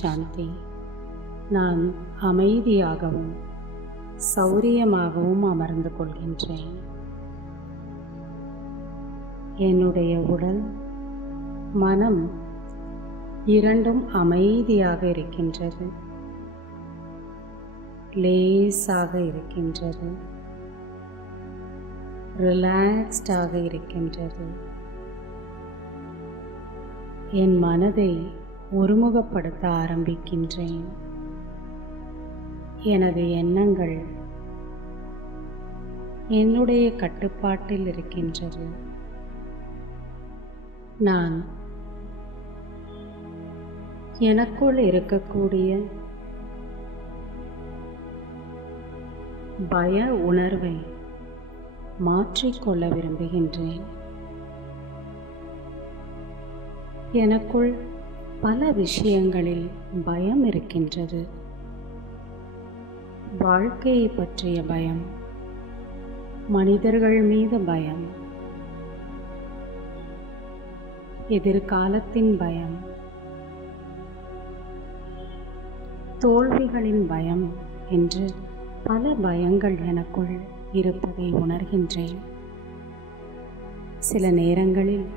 சாந்தி. நான் அமைதியாகவும் சௌரியமாகவும் அமர்ந்து கொள்கின்றேன். என்னுடைய உடல், மனம் இரண்டும் அமைதியாக இருக்கின்றது, லேசாக இருக்கின்றது, ரிலாக்ஸ்டாக இருக்கின்றது. என் மனதை ஒருமுகப்படுத்த ஆரம்பிக்கின்றேன். எனது எண்ணங்கள் என்னுடைய கட்டுப்பாட்டில் இருக்கின்றது. நான் எனக்குள் இருக்கக்கூடிய பய உணர்வை மாற்றிக்கொள்ள விரும்புகின்றேன். எனக்குள் பல விஷயங்களில் பயம் இருக்கின்றது. வாழ்க்கையை பற்றிய பயம், மனிதர்கள் மீது பயம், எதிர்காலத்தின் பயம், தோல்விகளின் பயம் என்று பல பயங்கள் எனக்குள் இருப்பதை உணர்கின்றேன். சில நேரங்களில்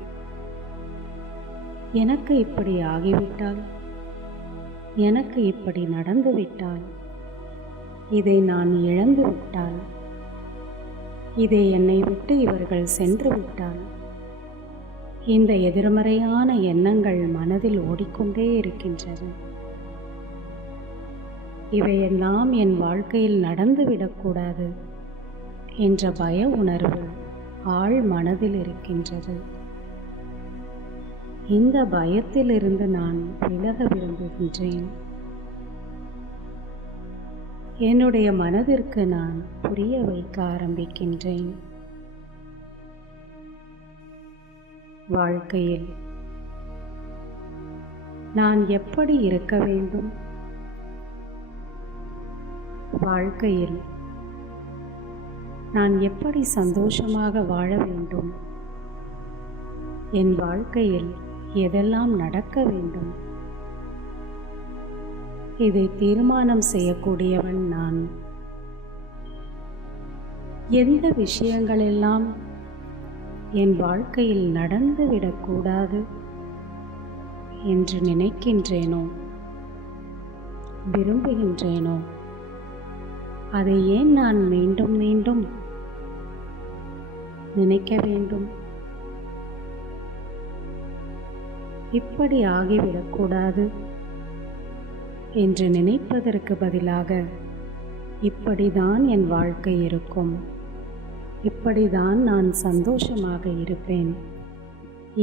எனக்கு இப்படி ஆகிவிட்டால், எனக்கு இப்படி நடந்துவிட்டால், இதை நான் இழந்து விட்டால், இதை என்னை விட்டு இவர்கள் சென்று விட்டால், இந்த எதிர்மறையான எண்ணங்கள் மனதில் ஓடிக்கொண்டே இருக்கின்றது. இவையெல்லாம் என் வாழ்க்கையில் நடந்துவிடக்கூடாது என்ற பய உணர்வு ஆழ் மனதில் இருக்கின்றது. இந்த பயத்திலிருந்து நான் விலக விரும்புகின்றேன். என்னுடைய மனதிற்கு நான் புரிய வைக்க ஆரம்பிக்கின்றேன். வாழ்க்கையில் நான் எப்படி இருக்க வேண்டும்? வாழ்க்கையில் நான் எப்படி சந்தோஷமாக வாழ வேண்டும்? என் வாழ்க்கையில் எதெல்லாம் நடக்க வேண்டும்? இதை தீர்மானம் செய்யக்கூடியவன் நான். எந்த விஷயங்களெல்லாம் என் வாழ்க்கையில் நடந்துவிடக்கூடாது என்று நினைக்கின்றேனோ, விரும்புகின்றேனோ, அதை ஏன் நான் மீண்டும் மீண்டும் நினைக்க வேண்டும்? இப்படி ஆகிவிடக்கூடாது என்று நினைப்பதற்கு பதிலாக, இப்படிதான் என் வாழ்க்கை இருக்கும், இப்படிதான் நான் சந்தோஷமாக இருப்பேன்,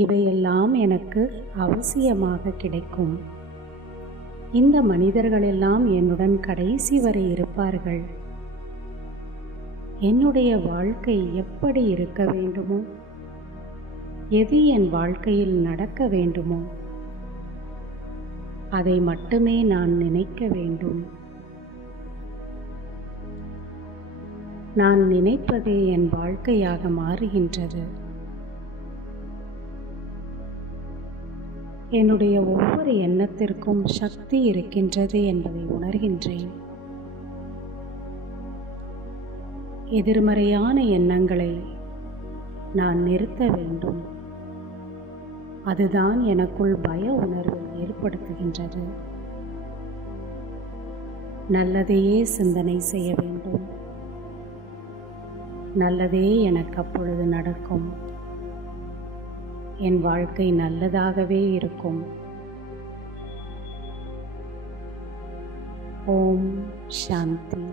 இவையெல்லாம் எனக்கு அவசியமாக கிடைக்கும், இந்த மனிதர்களெல்லாம் என்னுடன் கடைசி வரை இருப்பார்கள், என்னுடைய வாழ்க்கை எப்படி இருக்க வேண்டுமோ, எது என் வாழ்க்கையில் நடக்க வேண்டுமோ அதை மட்டுமே நான் நினைக்க வேண்டும். நான் நினைப்பதே என் வாழ்க்கையாக மாறுகின்றது. என்னுடைய ஒவ்வொரு எண்ணத்திற்கும் சக்தி இருக்கின்றது என்பதை உணர்கின்றேன். எதிர்மறையான எண்ணங்களை நான் நிறுத்த வேண்டும். அதுதான் எனக்குள் பய உணர்வை ஏற்படுத்துகின்றது. நல்லதையே சிந்தனை செய்ய வேண்டும். நல்லதே எனக்கு அப்பொழுது நடக்கும். என் வாழ்க்கை நல்லதாகவே இருக்கும். ஓம் சாந்தி.